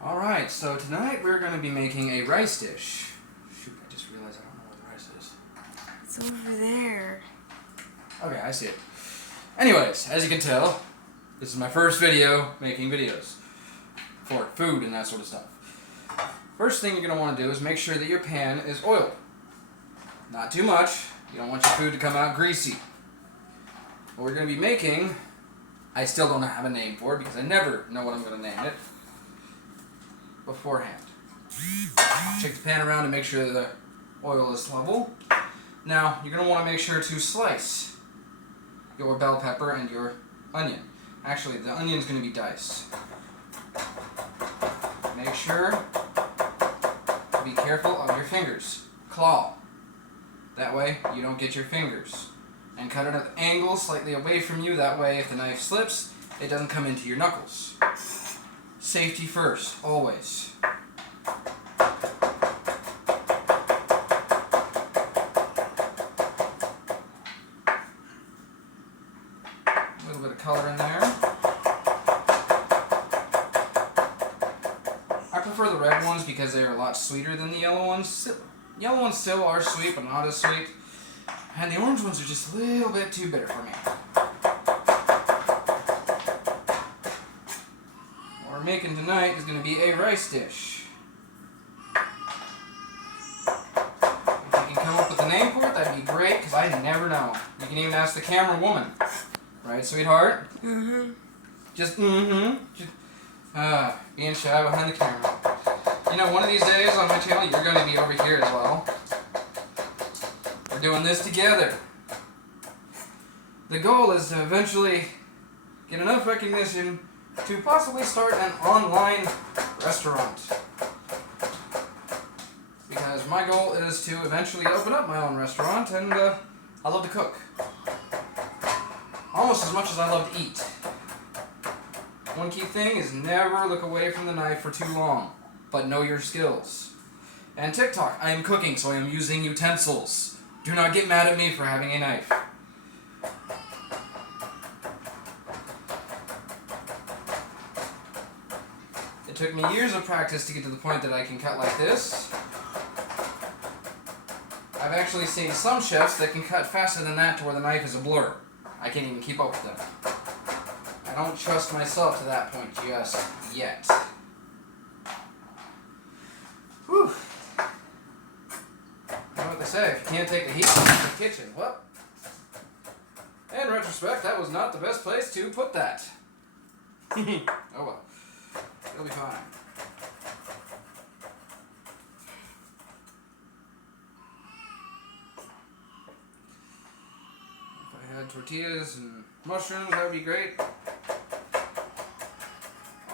Alright, so tonight we're going to be making a rice dish. Shoot, I just realized I don't know where the rice is. It's over there. Okay, I see it. Anyways, as you can tell, this is my first video making videos for food and that sort of stuff. First thing you're going to want to do is make sure that your pan is oiled. Not too much. You don't want your food to come out greasy. What we're going to be making, I still don't have a name for it because I never know what I'm going to name it beforehand. Check the pan around to make sure the oil is level. Now, you're going to want to make sure to slice your bell pepper and your onion. Actually, the onion's going to be diced. Make sure to be careful of your fingers. Claw. That way, you don't get your fingers. And cut it at an angle slightly away from you. That way, if the knife slips, it doesn't come into your knuckles. Safety first, always. A little bit of color in there. I prefer the red ones because they're a lot sweeter than the yellow ones. Yellow ones still are sweet, but not as sweet. And the orange ones are just a little bit too bitter for me. What we're making tonight is going to be a rice dish. If you can come up with a name for it, that'd be great, because I never know. You can even ask the camera woman. Right, sweetheart? Mm-hmm. Just being shy behind the camera. You know, one of these days on my channel, you're going to be over here as well. We're doing this together. The goal is to eventually get enough recognition to possibly start an online restaurant. Because my goal is to eventually open up my own restaurant, and I love to cook. Almost as much as I love to eat. One key thing is never look away from the knife for too long, but know your skills. And TikTok, I am cooking, so I am using utensils. Do not get mad at me for having a knife. It took me years of practice to get to the point that I can cut like this. I've actually seen some chefs that can cut faster than that to where the knife is a blur. I can't even keep up with them. I don't trust myself to that point just yet. Whew. You know what they say, if you can't take the heat from the kitchen, well, in retrospect, that was not the best place to put that. Oh well, it'll be fine. If I had tortillas and mushrooms, that would be great.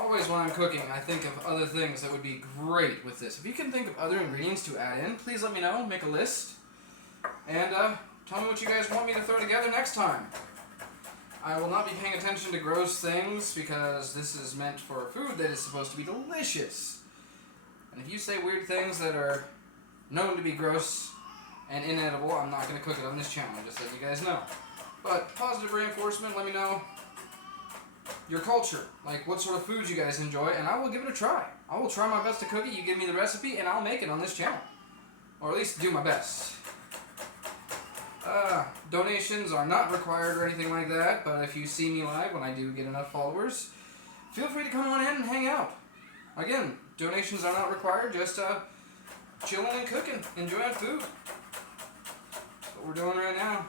Always when I'm cooking, I think of other things that would be great with this. If you can think of other ingredients to add in, please let me know, make a list, and tell me what you guys want me to throw together next time. I will not be paying attention to gross things because this is meant for food that is supposed to be delicious. And if you say weird things that are known to be gross and inedible, I'm not going to cook it on this channel, just so you guys know. But positive reinforcement, let me know your culture, like what sort of foods you guys enjoy, and I will give it a try. I will try my best to cook it. You give me the recipe, and I'll make it on this channel, or at least do my best. Donations are not required or anything like that, but if you see me live when I do get enough followers, feel free to come on in and hang out. Again, donations are not required, just chilling and cooking, enjoying food. That's what we're doing right now.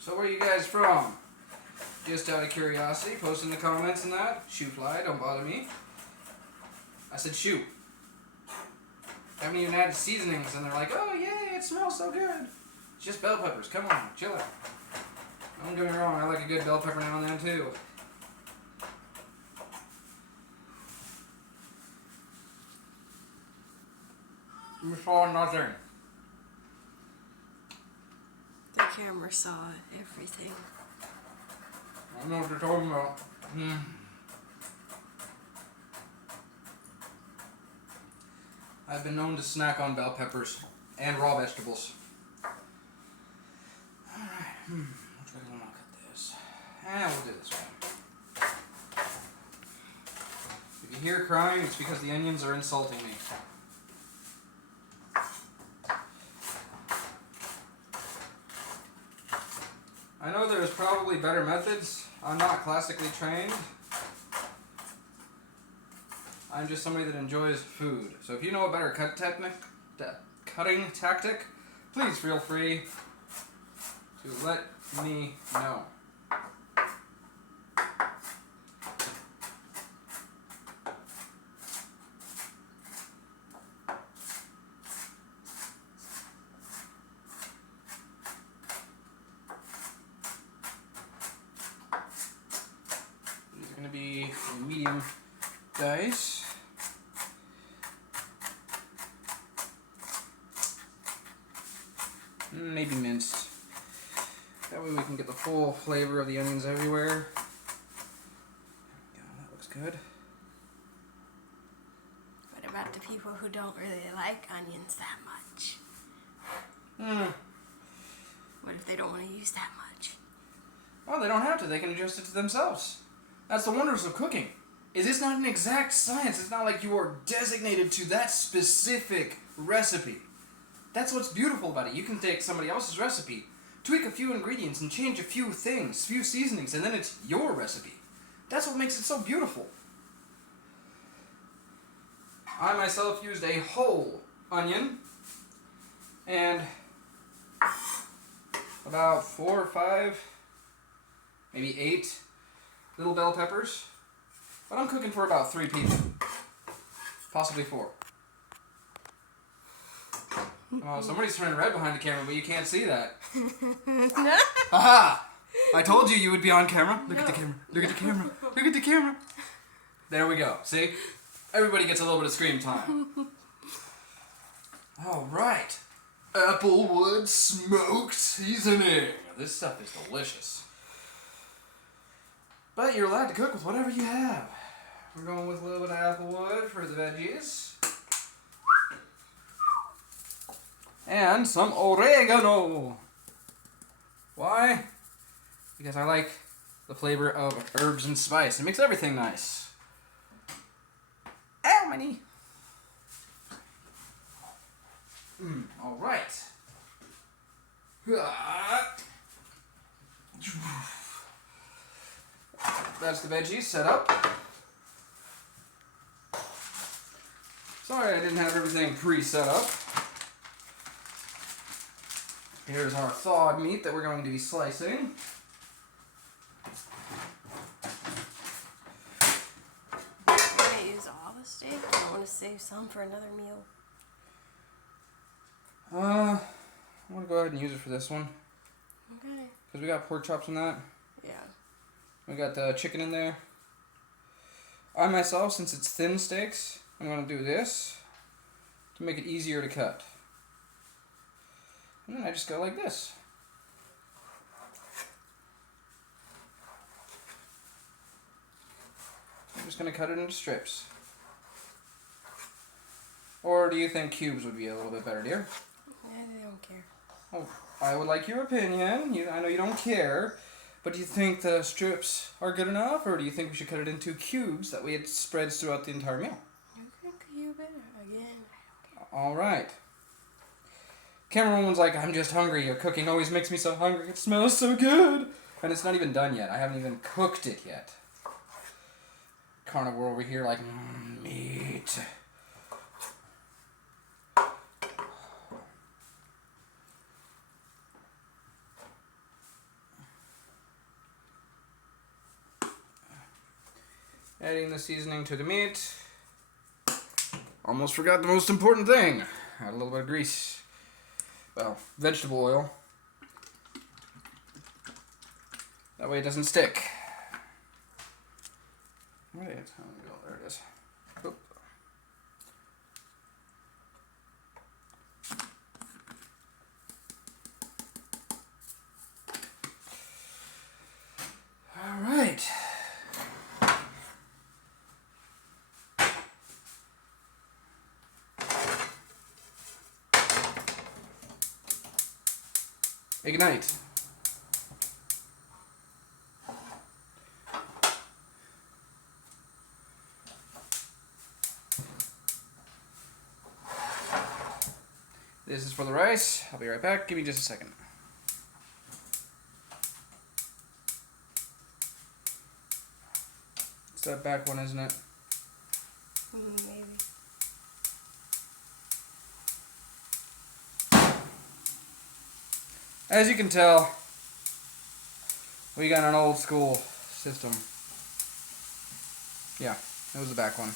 So where are you guys from? Just out of curiosity, post in the comments and that. Shoe fly, don't bother me. I said shoe. I haven't even added seasonings and they're like, oh yay, it smells so good. It's just bell peppers, come on, chill out. Don't get me wrong, I like a good bell pepper now and then too. You saw nothing. The camera saw everything. I know what you're talking about. I've been known to snack on bell peppers and raw vegetables. Alright, which way do I want to cut this? We'll do this one. If you hear crying, it's because the onions are insulting me. I know there's probably better methods. I'm not classically trained. I'm just somebody that enjoys food. So if you know a better cutting tactic, please feel free to let me know. These are going to be medium dice. Maybe minced. That way we can get the full flavor of the onions everywhere. Yeah, that looks good. What about the people who don't really like onions that much? What if they don't want to use that much? Well, they don't have to. They can adjust it to themselves. That's the wonders of cooking. Is this not an exact science? It's not like you are designated to that specific recipe. That's what's beautiful about it. You can take somebody else's recipe, tweak a few ingredients, and change a few things, few seasonings, and then it's your recipe. That's what makes it so beautiful. I myself used a whole onion and about 4 or 5, maybe 8 little bell peppers. But I'm cooking for about 3 people, possibly 4. Oh, somebody's turning red behind the camera, but you can't see that. Aha! I told you would be on camera. Look at the camera. Look at the camera. Look at the camera. There we go. See? Everybody gets a little bit of screen time. All right. Applewood smoked seasoning. This stuff is delicious. But you're allowed to cook with whatever you have. We're going with a little bit of applewood for the veggies. And some oregano. Why? Because I like the flavor of herbs and spice. It makes everything nice. Ow, my knee. All right. That's the veggies set up. Sorry I didn't have everything pre-set up. Here's our thawed meat that we're going to be slicing. Can I use all the steak? I want to save some for another meal. I want to go ahead and use it for this one. Okay. Because we got pork chops in that. Yeah. We got the chicken in there. I myself, since it's thin steaks, I'm going to do this to make it easier to cut. And then I just go like this. I'm just going to cut it into strips. Or do you think cubes would be a little bit better, dear? I don't care. Oh, I would like your opinion. I know you don't care. But do you think the strips are good enough? Or do you think we should cut it into cubes? That way it spreads throughout the entire meal. You can cube it again. I don't care. Alright. Camerawoman's like, I'm just hungry. Your cooking always makes me so hungry. It smells so good. And it's not even done yet. I haven't even cooked it yet. Carnivore over here like, meat. Adding the seasoning to the meat. Almost forgot the most important thing. Add a little bit of grease. Well, vegetable oil. That way it doesn't stick. Where did it go? There it is. Oop. All right. Ignite. This is for the rice. I'll be right back. Give me just a second. It's that back one, isn't it? Maybe. As you can tell, we got an old school system. Yeah, it was the back one.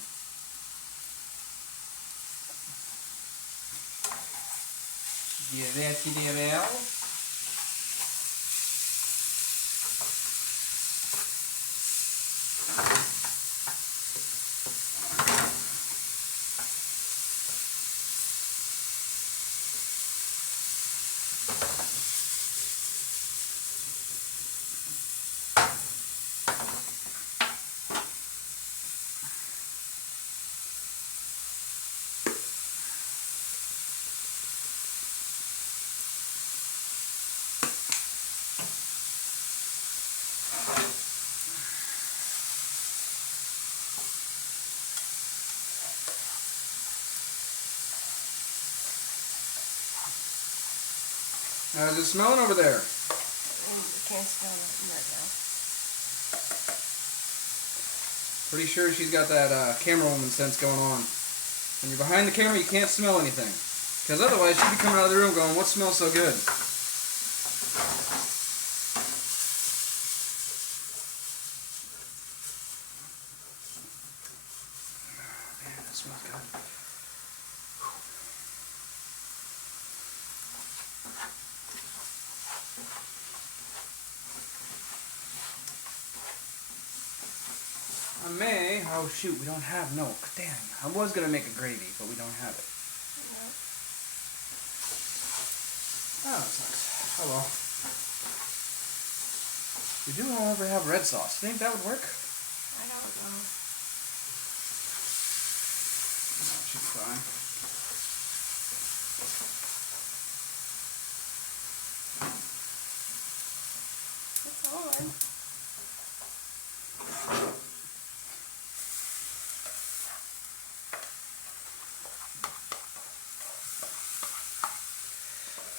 How's it smelling over there? I can't smell nothing right now. Pretty sure she's got that camera woman sense going on. When you're behind the camera, you can't smell anything. Because otherwise, she'd be coming out of the room going, what smells so good? Oh, man, that smells good. Oh shoot, we don't have milk. Damn, I was gonna make a gravy, but we don't have it. Oh, that sucks. Oh well. We do, however, have red sauce. Think that would work? I don't know. That should be fine. It's on.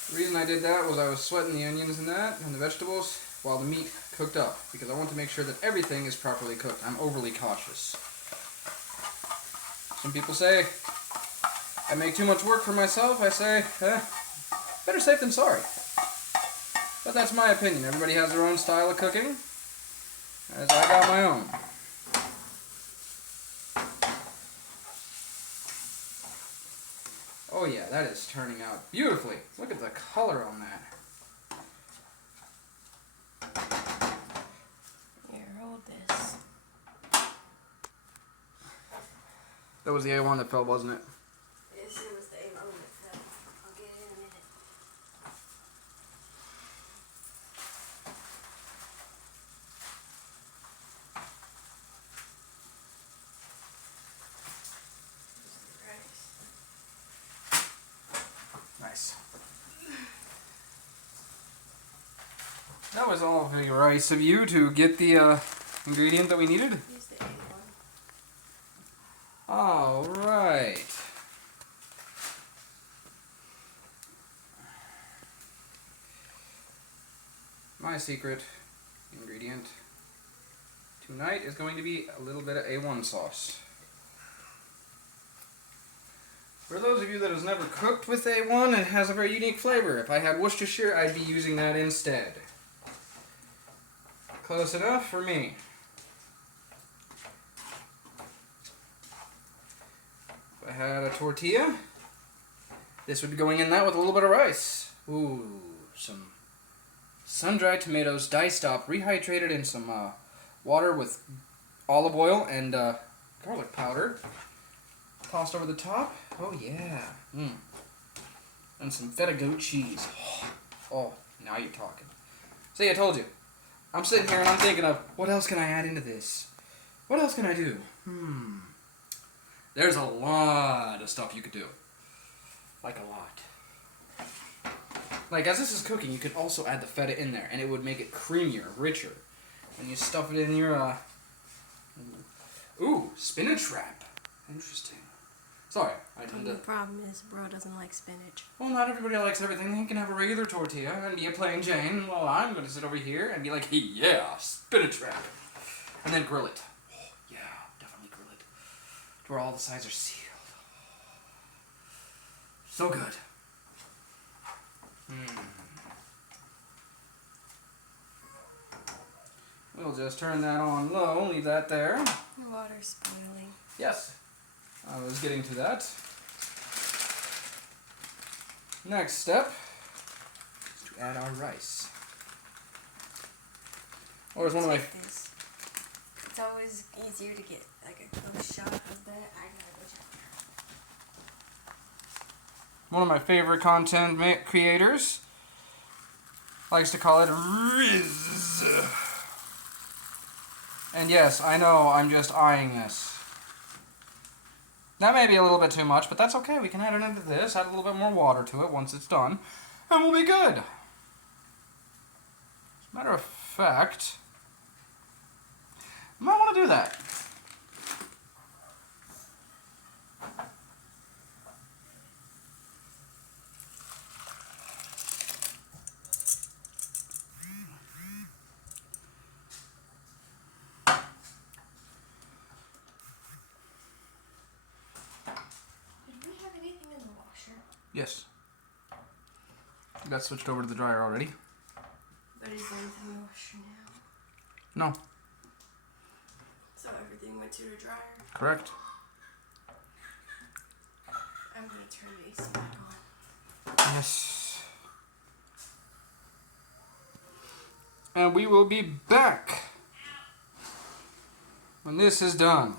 The reason I did that was I was sweating the onions and that, and the vegetables, while the meat cooked up, because I want to make sure that everything is properly cooked. I'm overly cautious. Some people say I make too much work for myself. I say, better safe than sorry. But that's my opinion. Everybody has their own style of cooking, as I got my own. Oh yeah, that is turning out beautifully. Look at the color on that. Here, hold this. That was the A1 that fell, wasn't it? Yes, it was the A1 that fell. I'll get it in a minute. Nice. That was all very nice of you to get the ingredient that we needed. Use the A1. All right. My secret ingredient tonight is going to be a little bit of A1 sauce. For those of you that has never cooked with A1, it has a very unique flavor. If I had Worcestershire, I'd be using that instead. Close enough for me. If I had a tortilla, this would be going in that with a little bit of rice. Ooh, some sun-dried tomatoes, diced up, rehydrated in some water with olive oil and garlic powder. Tossed over the top. Oh yeah. And some feta goat cheese. Oh, now you're talking. See, I told you. I'm sitting here and I'm thinking of, what else can I add into this? What else can I do? There's a lot of stuff you could do. Like a lot. Like, as this is cooking, you could also add the feta in there, and it would make it creamier, richer. And you stuff it in your, Ooh, spinach wrap. Interesting. Sorry, I tend The to... problem is, bro doesn't like spinach. Well, not everybody likes everything. He can have a regular tortilla and be a plain Jane. Well, I'm going to sit over here and be like, hey, yeah, spinach wrap. And then grill it. Oh, yeah, definitely grill it. To where all the sides are sealed. So good. We'll just turn that on low, leave that there. The water's spoiling. Yes, I was getting to that. Next step is to add our rice. Or as one of my... This. It's always easier to get like a close shot of that. I gotta go check. One of my favorite content creators likes to call it Riz. And yes, I know I'm just eyeing this. That may be a little bit too much, but that's okay. We can add it into this, add a little bit more water to it once it's done, and we'll be good. As a matter of fact, I might want to do that. Yes. Got switched over to the dryer already. But is everything in the washer now? No. So everything went to the dryer? Correct. I'm gonna turn the AC back on. Yes. And we will be back when this is done.